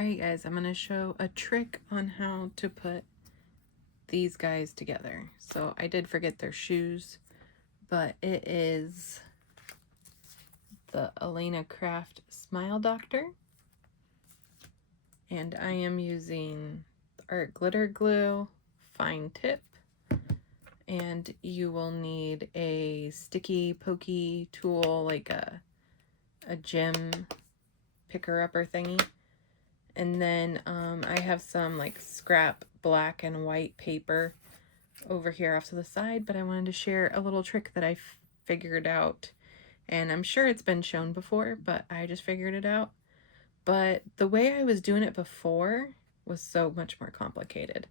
Alright guys, I'm going to show a trick on how to put these guys together. So I did forget their shoes, but it is the Elena Craft Smile Doctor. And I am using Art Glitter Glue, fine tip, and you will need a sticky pokey tool like a gem picker-upper thingy. And then I have some like scrap black and white paper over here off to the side, but I wanted to share a little trick that I figured out. And I'm sure it's been shown before, but I just figured it out. But the way I was doing it before was so much more complicated.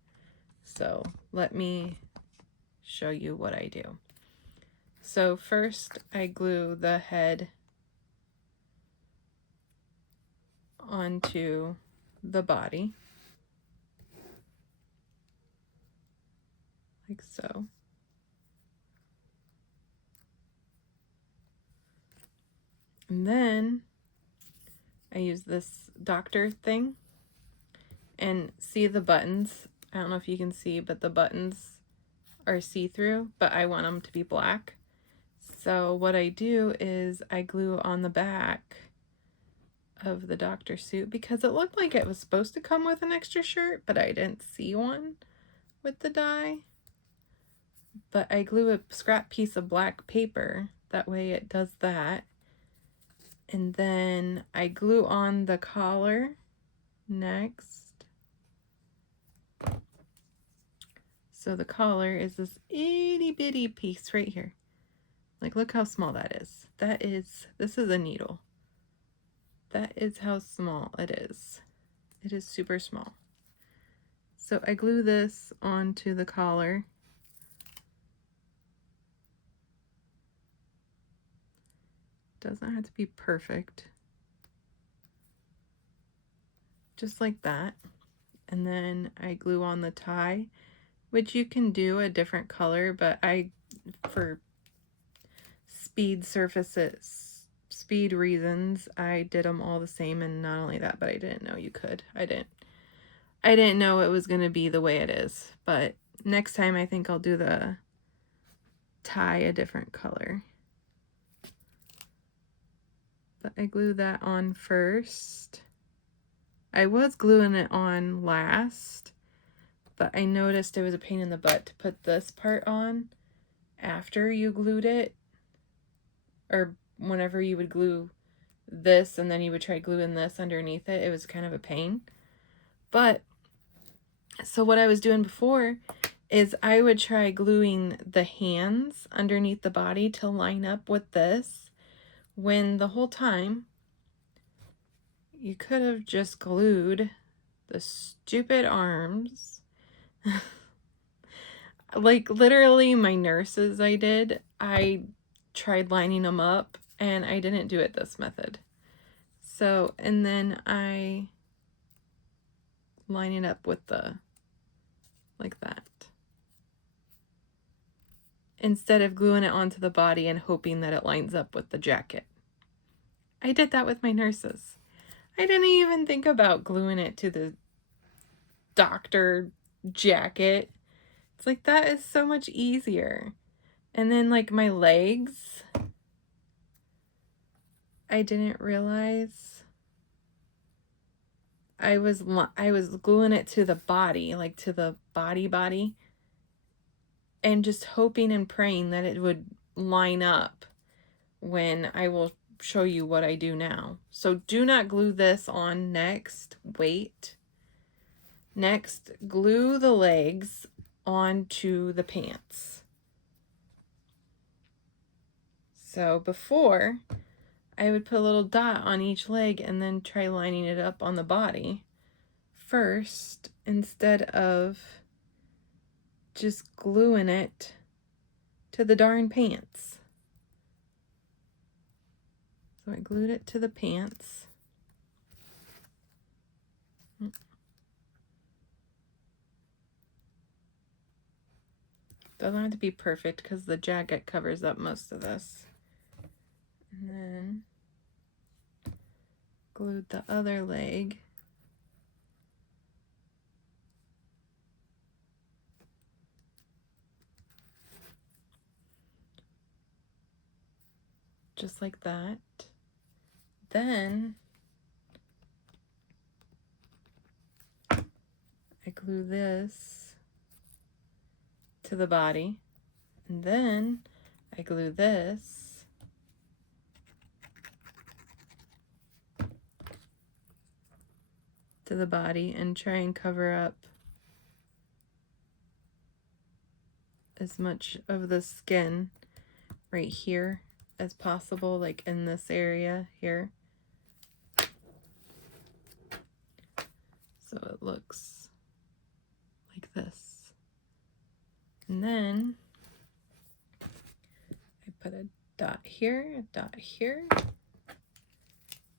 So let me show you what I do. So first I glue the head onto the body, like so. And then I use this doctor thing and see the buttons. I don't know if you can see, but the buttons are see-through, but I want them to be black. So what I do is I glue on the back of the doctor suit because it looked like it was supposed to come with an extra shirt, but I didn't see one with the die. But I glue a scrap piece of black paper, that way it does that. And then I glue on the collar next. So the collar is this itty bitty piece right here. Like, look how small that is. This is a needle. That is how small it is. It is super small. So I glue this onto the collar. Doesn't have to be perfect. Just like that. And then I glue on the tie, which you can do a different color, but for speed reasons, I did them all the same. And not only that, but I didn't know you could. I didn't know it was going to be the way it is, but next time I think I'll do the tie a different color. But I glue that on first. I was gluing it on last, but I noticed it was a pain in the butt to put this part on after you glued it, or whenever you would glue this and then you would try gluing this underneath it. It was kind of a pain. But so what I was doing before is I would try gluing the hands underneath the body to line up with this, when the whole time you could have just glued the stupid arms. Like literally my nurses I tried lining them up and I didn't do it this method. So, and then I line it up with like that, instead of gluing it onto the body and hoping that it lines up with the jacket. I did that with my nurses. I didn't even think about gluing it to the doctor jacket. It's like, that is so much easier. And then like my legs, I didn't realize I was gluing it to the body, like to the body, and just hoping and praying that it would line up when I will show you what I do now. So do not glue this on next. Wait. Next, glue the legs onto the pants. So before, I would put a little dot on each leg and then try lining it up on the body first, instead of just gluing it to the darn pants. So I glued it to the pants. Doesn't have to be perfect because the jacket covers up most of this. And then glued the other leg just like that. Then I glue this to the body, and then I glue this to the body and try and cover up as much of the skin right here as possible, like in this area here. So it looks like this. And then I put a dot here, a dot here.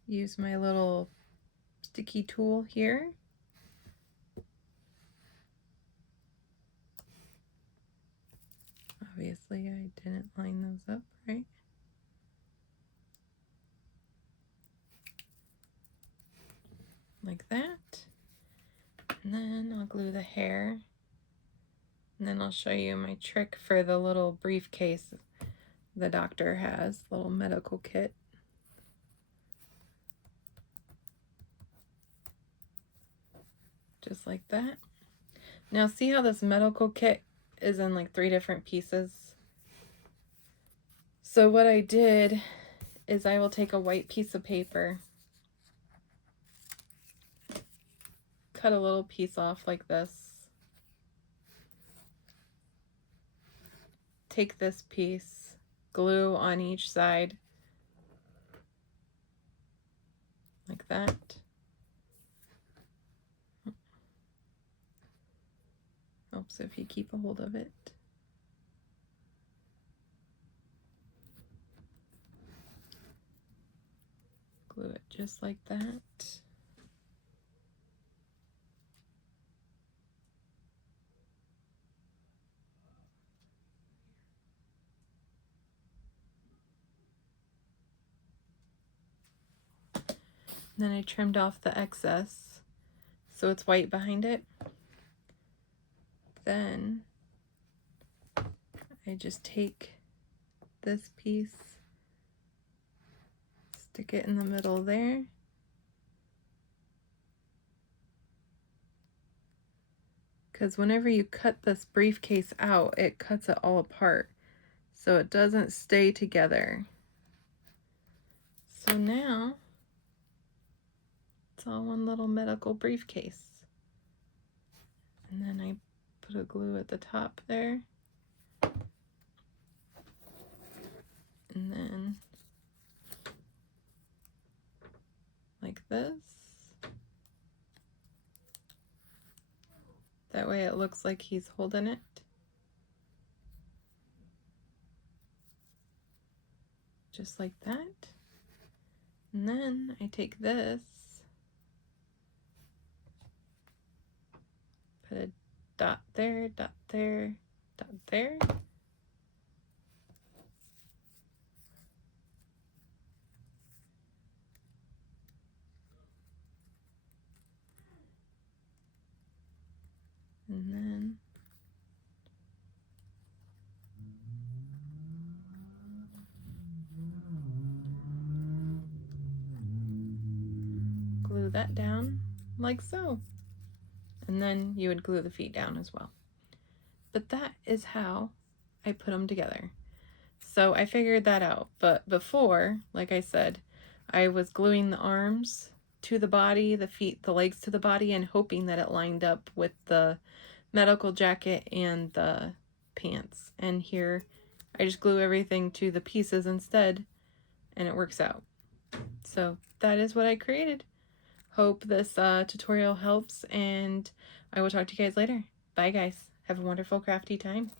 Use my little sticky tool here. Obviously, I didn't line those up right. Like that. And then I'll glue the hair. And then I'll show you my trick for the little briefcase the doctor has, little medical kit. Just like that. Now see how this medical kit is in like 3 different pieces? So what I did is I will take a white piece of paper, cut a little piece off like this, take this piece, glue on each side like that. Helps if you keep a hold of it. Glue it just like that. Then I trimmed off the excess so it's white behind it. Then I just take this piece, stick it in the middle there. Because whenever you cut this briefcase out, it cuts it all apart, so it doesn't stay together. So now it's all one little medical briefcase. And then I put a glue at the top there. And then like this. That way it looks like he's holding it. Just like that. And then I take this, put a dot there, dot there, dot there. And then glue that down like so. And then you would glue the feet down as well. But that is how I put them together. So I figured that out. But before, like I said, I was gluing the arms to the body, the feet, the legs to the body, and hoping that it lined up with the medical jacket and the pants. And here I just glue everything to the pieces instead, and it works out. So that is what I created. Hope this tutorial helps, and I will talk to you guys later. Bye guys. Have a wonderful crafty time.